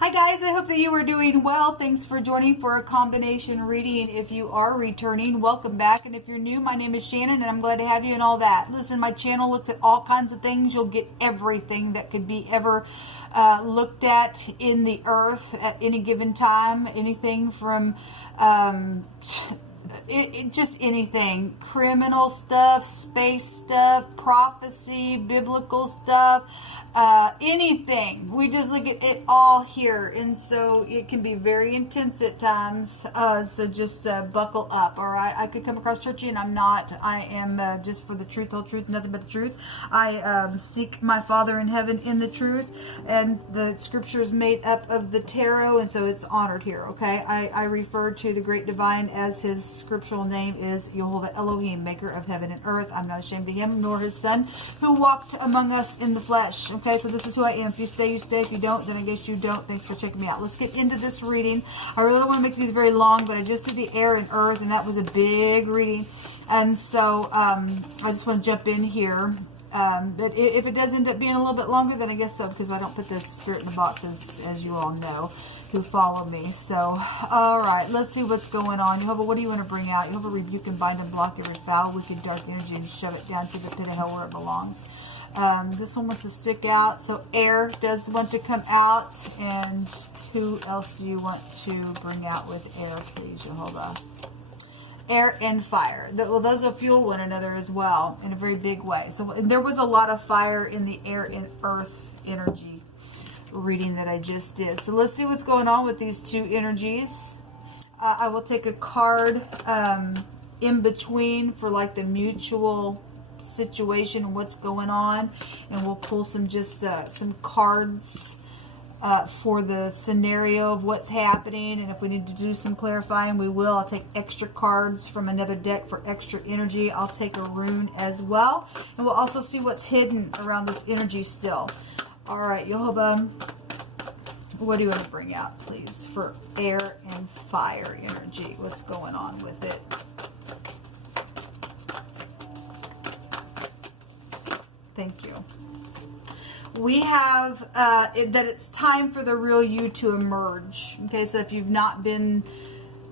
Hi guys, I hope that you are doing well. Thanks for joining for a combination reading. If you are returning, welcome back. And if you're new, my name is Shannon and I'm glad to have you and all that. Listen, my channel looks at all kinds of things. You'll get everything that could be ever looked at in the earth at any given time. Anything from just anything, criminal stuff, space stuff, prophecy, biblical stuff, anything. We just look at it all here, and so it can be very intense at times, so just buckle up. All right, I could come across churchy and I'm not. I am just for the truth, whole truth, nothing but the truth. I seek my Father in heaven in the truth, and the scripture is made up of the tarot, and so it's honored here. Okay, I refer to the great divine as his scriptural name is Jehovah Elohim, maker of heaven and earth. I'm not ashamed of him nor his son who walked among us in the flesh. Okay, so this is who I am. If you stay, you stay. If you don't, then I guess you don't. Thanks for checking me out. Let's get into this reading. I really don't want to make these very long, but I just did the air and earth, and that was a big reading. And so I just want to jump in here. But if it does end up being a little bit longer, then I guess so, because I don't put the spirit in the box, as you all know who follow me. So, all right, let's see what's going on. Jehovah, what do you want to bring out? Jehovah, rebuke and bind and block every foul, wicked, dark energy and shove it down to the pit of hell where it belongs. This one wants to stick out, so air does want to come out. And who else do you want to bring out with air, please, Jehovah? Air and fire. Well, those will fuel one another as well in a very big way. So there was a lot of fire in the air and earth energy reading that I just did. So let's see what's going on with these two energies. I will take a card in between for like the mutual situation and what's going on, and we'll pull some cards for the scenario of what's happening, and if we need to do some clarifying, we will. I'll take extra cards from another deck for extra energy. I'll take a rune as well, and we'll also see what's hidden around this energy still. All right, Jehovah, what do you want to bring out, please, for air and fire energy? What's going on with it? Thank you. We have that it's time for the real you to emerge. Okay, so if you've not been,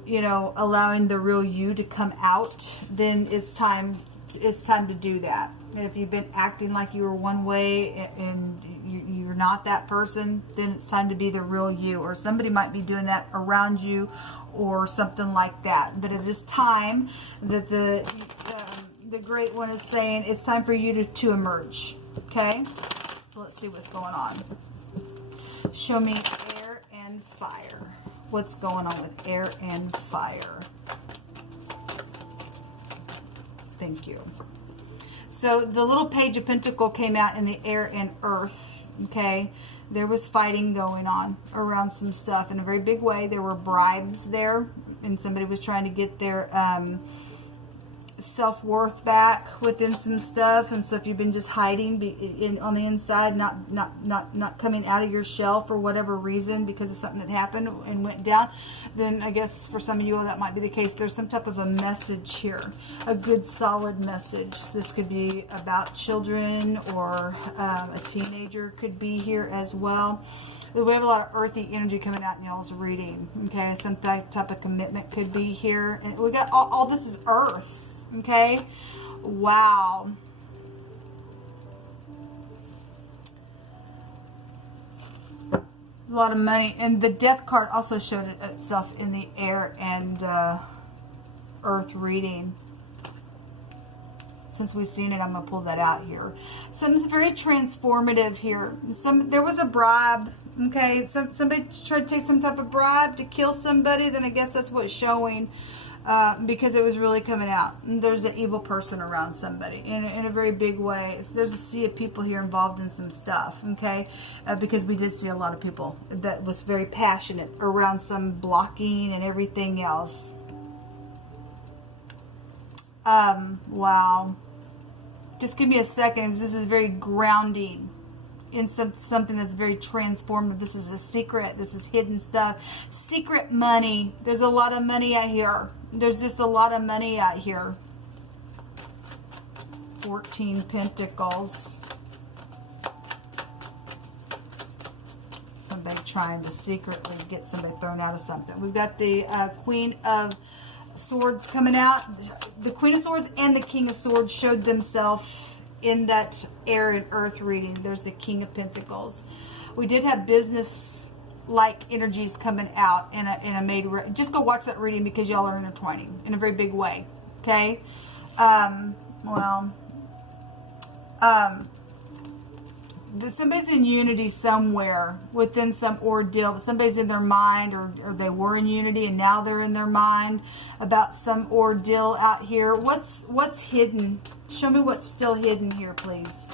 allowing the real you to come out, then it's time to do that. And if you've been acting like you were one way and you're not that person, then it's time to be the real you. Or somebody might be doing that around you or something like that. But it is time that the great one is saying it's time for you to emerge. Okay? So let's see what's going on. Show me air and fire. What's going on with air and fire? Thank you. So the little page of pentacle came out in the air and earth. Okay, there was fighting going on around some stuff in a very big way. There were bribes there, and somebody was trying to get their self-worth back within some stuff. And so if you've been just hiding on the inside, not coming out of your shell for whatever reason because of something that happened and went down, then I guess for some of you that might be the case. There's some type of a message here, a good solid message. This could be about children, or a teenager could be here as well. We have a lot of earthy energy coming out in y'all's reading. Okay, some type of commitment could be here, and we got all this is earth. Okay, wow. A lot of money. And the death card also showed itself in the air and earth reading. Since we've seen it, I'm going to pull that out here. Something's very transformative here. There was a bribe. Okay, somebody tried to take some type of bribe to kill somebody. Then I guess that's what's showing. Because it was really coming out. And there's an evil person around somebody in a very big way. There's a sea of people here involved in some stuff, okay? Because we did see a lot of people that was very passionate around some blocking and everything else. Wow. Just give me a second. This is very grounding in something that's very transformative. This is a secret. This is hidden stuff. Secret money. There's a lot of money out here. There's just a lot of money out here. 14 Pentacles. somebody trying to secretly get somebody thrown out of something. We've got the Queen of Swords coming out. The Queen of Swords and the King of Swords showed themselves in that air and earth reading. There's the King of Pentacles. We did have business like energies coming out in a made. Just go watch that reading because y'all are intertwining in a very big way. Okay. Somebody's in unity somewhere within some ordeal, but somebody's in their mind, or they were in unity and now they're in their mind about some ordeal out here. What's hidden? Show me what's still hidden here, please.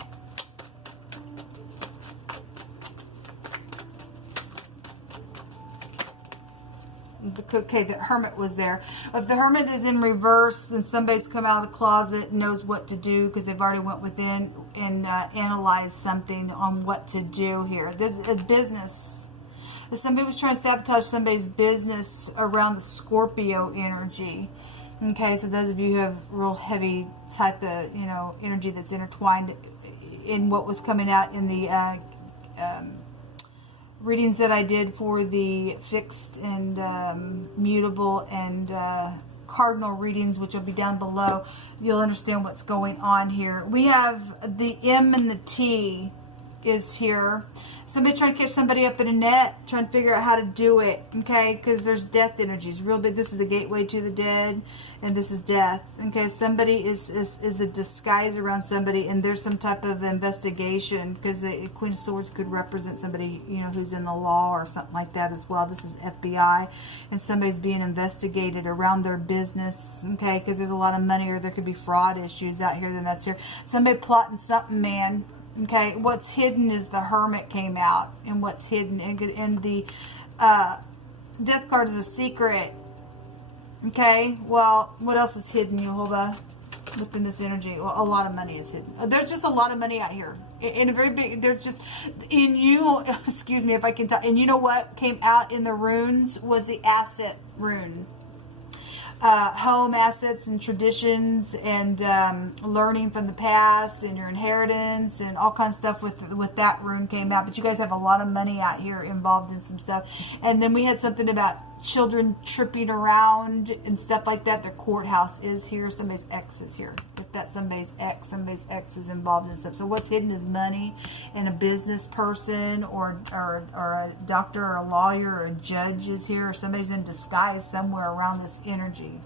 Okay, the Hermit was there. If the Hermit is in reverse, then somebody's come out of the closet and knows what to do because they've already went within and analyzed something on what to do here. This is a business. If somebody was trying to sabotage somebody's business around the Scorpio energy. Okay, so those of you who have real heavy type of, energy that's intertwined in what was coming out in the readings that I did for the fixed and mutable and cardinal readings, which will be down below, you'll understand what's going on here. We have the M and the T is here. Somebody trying to catch somebody up in a net, trying to figure out how to do it, okay? Because there's death energies, real big. This is the gateway to the dead, and this is death, okay? Somebody is a disguise around somebody, and there's some type of investigation, because the Queen of Swords could represent somebody, who's in the law or something like that as well. This is FBI, and somebody's being investigated around their business, okay? Because there's a lot of money, or there could be fraud issues out here, then that's here. Somebody plotting something, man. Okay, what's hidden is the Hermit came out, and what's hidden, and the Death card is a secret. Okay, well, what else is hidden, Yehovah, within this energy? Well, a lot of money is hidden. There's just a lot of money out here. In a very big, there's just, in you, excuse me if I can talk, and you know what came out in the runes was the asset rune. Home assets and traditions and learning from the past and your inheritance and all kinds of stuff with that rune came out. But you guys have a lot of money out here involved in some stuff. And then we had something about children tripping around and stuff like that. The courthouse is here. Somebody's ex is here. If that's somebody's ex is involved in stuff. So what's hidden is money, and a business person or a doctor or a lawyer or a judge is here, or somebody's in disguise somewhere around this energy.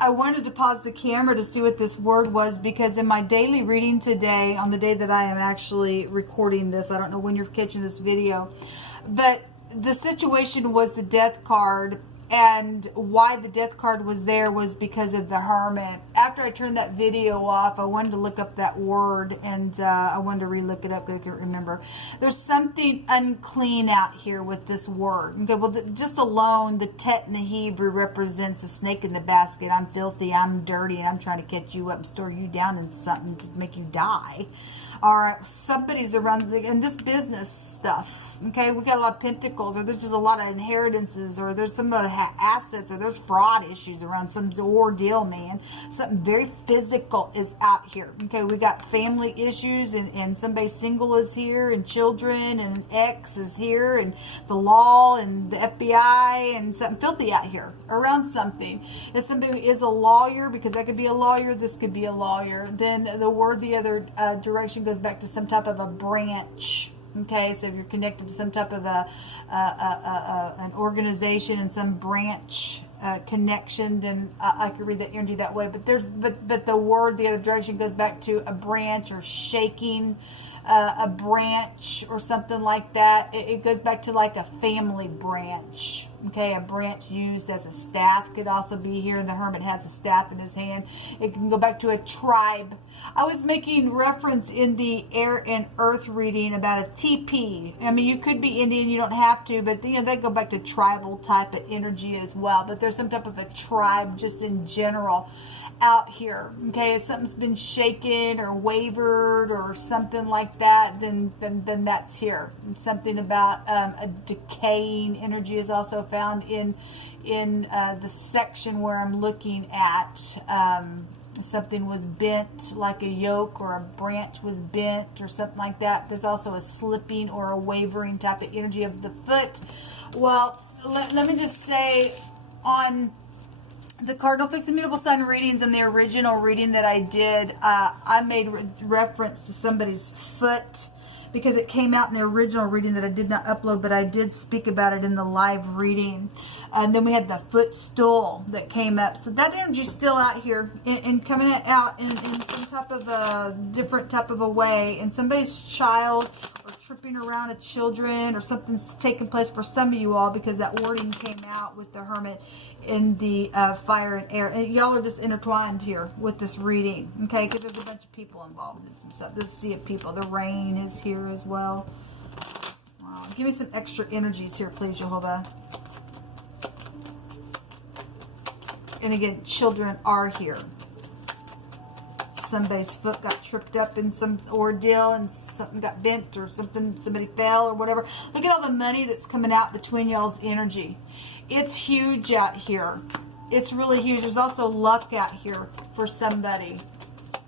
I wanted to pause the camera to see what this word was, because in my daily reading today, on the day that I am actually recording this, I don't know when you're catching this video, but the situation was the Death card, and why the Death card was there was because of the Hermit. After I turned that video off, I wanted to look up that word, and I wanted to re-look it up because I can't remember. There's something unclean out here with this word. Okay, well, just alone, the Tet in the Hebrew represents a snake in the basket. I'm filthy, I'm dirty, and I'm trying to catch you up and store you down in something to make you die. All right, somebody's around in this business stuff. Okay, we got a lot of pentacles, or there's just a lot of inheritances, or there's some of the assets, or there's fraud issues around some ordeal, man. Something very physical is out here. Okay, we got family issues, and somebody single is here, and children, and an ex is here, and the law, and the FBI, and something filthy out here around something. If somebody is a lawyer, because that could be a lawyer, this could be a lawyer, then the word the other direction goes back to some type of a branch. Okay, so if you're connected to some type of an organization and some branch connection, then I could read that energy that way. But but the word the other direction goes back to a branch, or shaking a branch or something like that. It goes back to like a family branch. Okay, a branch used as a staff could also be here, and the Hermit has a staff in his hand. It can go back to a tribe. I was making reference in the air and earth reading about a TP. I mean, you could be Indian, you don't have to, but they go back to tribal type of energy as well. But there's some type of a tribe just in general out here. Okay, if something's been shaken or wavered or something like that, then that's here. And something about a decaying energy is also found in the section where I'm looking at Something was bent, like a yoke or a branch was bent or something like that. There's also a slipping or a wavering type of energy of the foot. Well, let me just say, on the Cardinal Fixed Immutable Sign readings and the original reading that I did, I made reference to somebody's foot because it came out in the original reading that I did not upload, but I did speak about it in the live reading. And then we had the footstool that came up. So that energy is still out here and coming out in some type of a different type of a way. And somebody's child or tripping around a children or something's taking place for some of you all, because that wording came out with the Hermit in the fire and air. And y'all are just intertwined here with this reading, okay? Because there's a bunch of people involved in some stuff. This sea of people. The rain is here as well. Wow. Give me some extra energies here, please, Jehovah. And again, children are here. Somebody's foot got tripped up in some ordeal and something got bent or something, somebody fell or whatever. Look at all the money that's coming out between y'all's energy. It's huge out here. It's really huge. There's also luck out here for somebody.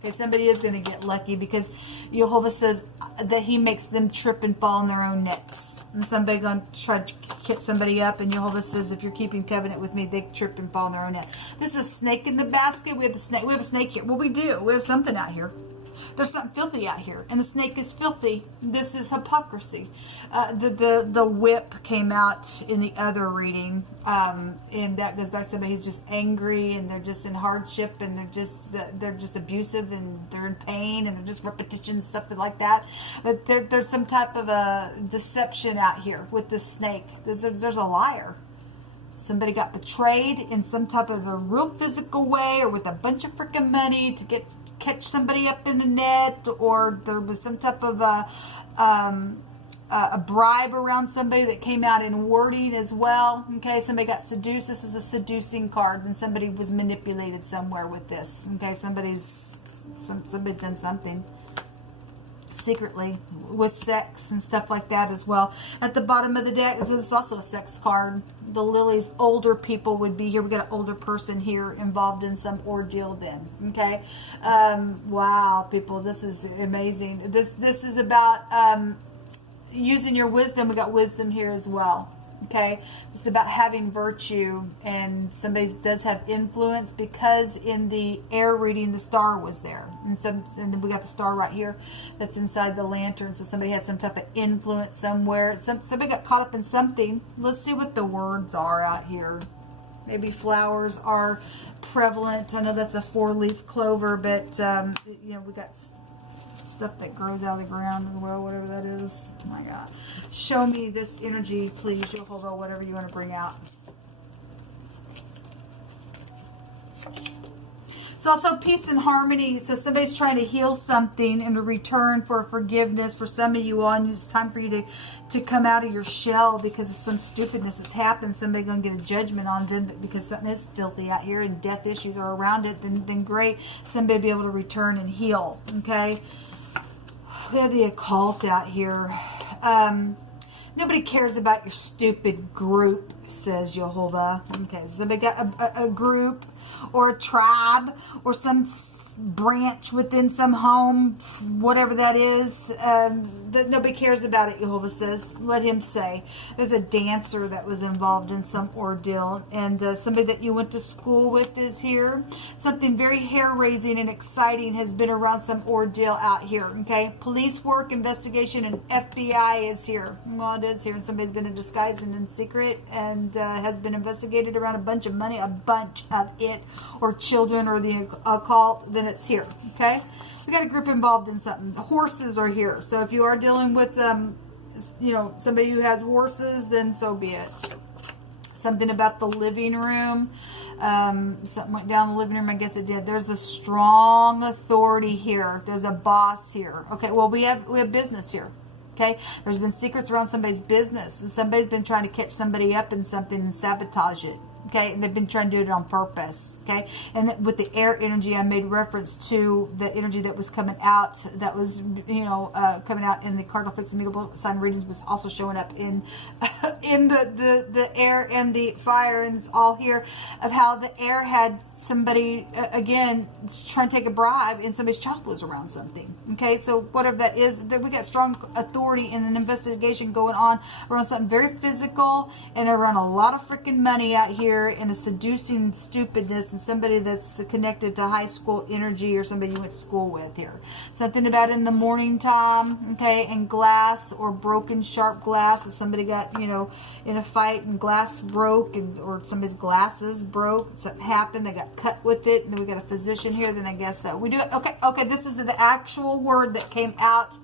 Okay, somebody is going to get lucky because Jehovah says that he makes them trip and fall in their own nets. And somebody going to try to catch somebody up, and Jehovah says, if you're keeping covenant with me, they trip and fall in their own net. This is a snake in the basket. We have the snake. We have a snake here. Well, we do. We have something out here. There's something filthy out here, and the snake is filthy. This is hypocrisy. The whip came out in the other reading, and that goes back to somebody who's just angry, and they're just in hardship, and they're just abusive, and they're in pain, and they're just repetition stuff like that. But there's some type of a deception out here with this snake. There's a liar. Somebody got betrayed in some type of a real physical way, or with a bunch of freaking money to catch somebody up in the net, or there was some type of a bribe around somebody that came out in wording as well. Okay, somebody got seduced. This is a seducing card, and somebody was manipulated somewhere with this. Okay, somebody's done something secretly with sex and stuff like that as well. At the bottom of the deck, this is also a sex card. The lilies, older people would be here. We got an older person here involved in some ordeal then. Okay. Wow, people, this is amazing. This is about using your wisdom. We got wisdom here as well. Okay, it's about having virtue, and somebody does have influence, because in the air reading the star was there, and then we got the star right here that's inside the lantern. So somebody had some type of influence somewhere. Somebody got caught up in something. Let's see what the words are out here. Maybe flowers are prevalent. I know that's a 4-leaf clover, but you know, we got stuff that grows out of the ground as well, whatever that is. Oh my God. Show me this energy, please, Jehovah, whatever you want to bring out. It's also peace and harmony. So somebody's trying to heal something in return for forgiveness for some of you all, and it's time for you to come out of your shell because of some stupidness that's happened. Somebody's going to get a judgment on them because something is filthy out here and death issues are around it. Then great. Somebody will be able to return and heal. Okay. We have the occult out here. Nobody cares about your stupid group, says Jehovah. Okay, so somebody got a group or a tribe or some branch within some home, whatever that is. Nobody cares about it, Jehovah says. Let him say. There's a dancer that was involved in some ordeal, and somebody that you went to school with is here. Something very hair-raising and exciting has been around some ordeal out here, okay? Police work, investigation, and FBI is here. Well, it is here, and somebody's been in disguise and in secret and has been investigated around a bunch of money, a bunch of it, or children, or the occult. Then it's here, okay? We got a group involved in something. The horses are here. So if you are dealing with, you know, somebody who has horses, then so be it. Something about the living room. Something went down the living room. I guess it did. There's a strong authority here. There's a boss here. Okay, well, we have business here. Okay, there's been secrets around somebody's business, and somebody's been trying to catch somebody up in something and sabotage it. Okay, and they've been trying to do it on purpose. Okay, and with the air energy, I made reference to the energy that was coming out, that was, you know, coming out in the cardinal fixed immutable sign readings, was also showing up in in the air and the fire, and it's all here of how the air had somebody again trying to take a bribe, and somebody's child was around something. Okay, so whatever that is, that we got strong authority in an investigation going on around something very physical and around a lot of freaking money out here, and a seducing stupidness, and somebody that's connected to high school energy or somebody you went to school with here. Something about in the morning time, okay, and glass or broken sharp glass. If somebody got, you know, in a fight and glass broke, and or somebody's glasses broke, something happened, they got cut with it, and then we got a physician here, then I guess so. We do it. Okay, this is the actual word that came out.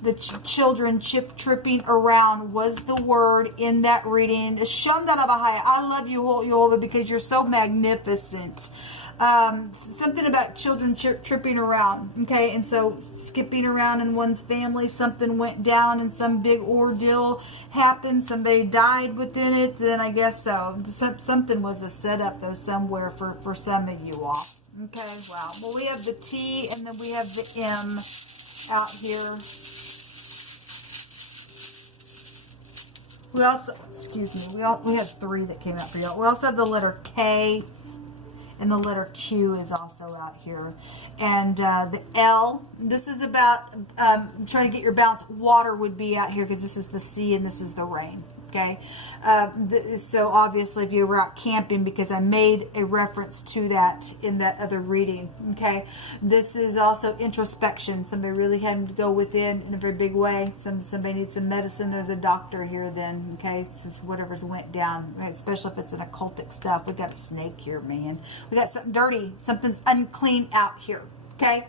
The children tripping around was the word in that reading. I love you, Jehovah, because you're so magnificent. Something about children tripping around. Okay, and so skipping around in one's family, something went down and some big ordeal happened. Somebody died within it. Then I guess so. Something was a setup though somewhere for some of you all. Okay, wow. Well, we have the T and then we have the M out here. We also, excuse me, we have 3 that came out for y'all. We also have the letter K, and the letter Q is also out here. And the L, this is about trying to get your balance. Water would be out here because this is the sea and this is the rain. Okay, so obviously if you were out camping, because I made a reference to that in that other reading. Okay, this is also introspection. Somebody really having to go within in a very big way. Somebody needs some medicine. There's a doctor here then. Okay, so whatever's went down, especially if it's an occultic stuff. We got a snake here, man. We got something dirty. Something's unclean out here. Okay,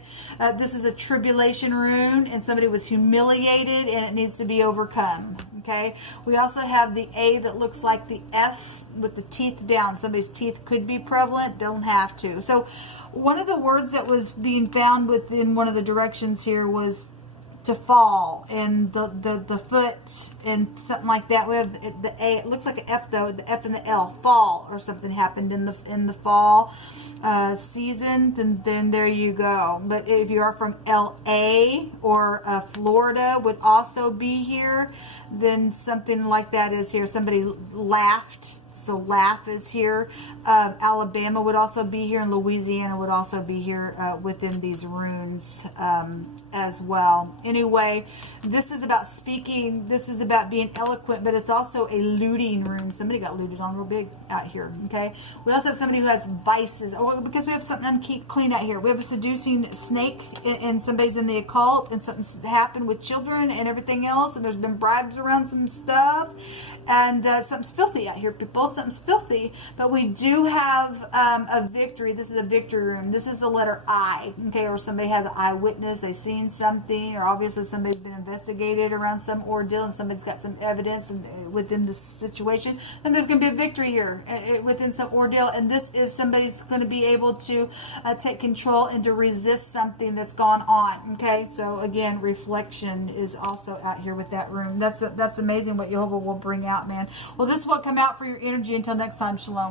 this is a tribulation rune, and somebody was humiliated, and it needs to be overcome. Okay, we also have the A that looks like the F with the teeth down. Somebody's teeth could be prevalent, don't have to. So one of the words that was being found within one of the directions here was to fall, and the foot and something like that. We have the A. It looks like an F though. The F and the L, fall, or something happened in the fall season. Then there you go. But if you are from LA or Florida, would also be here. Then something like that is here. Somebody laughed. So laugh is here. Alabama would also be here, and Louisiana would also be here within these runes as well. Anyway, this is about speaking. This is about being eloquent, but it's also a looting rune. Somebody got looted on real big out here. Okay. We also have somebody who has vices. Oh, because we have something unclean out here. We have a seducing snake, and somebody's in the occult, and something's happened with children and everything else, and there's been bribes around some stuff. And something's filthy out here, people. Something's filthy. But we do have a victory. This is a victory room. This is the letter I. Okay, or somebody has an eyewitness. They've seen something. Or obviously somebody's been investigated around some ordeal, and somebody's got some evidence within this situation. Then there's going to be a victory here within some ordeal. And this is somebody's going to be able to take control and to resist something that's gone on. Okay, so again, reflection is also out here with that room. That's amazing what Jehovah will bring out, man. Well, this is what come out for your energy. Until next time, shalom.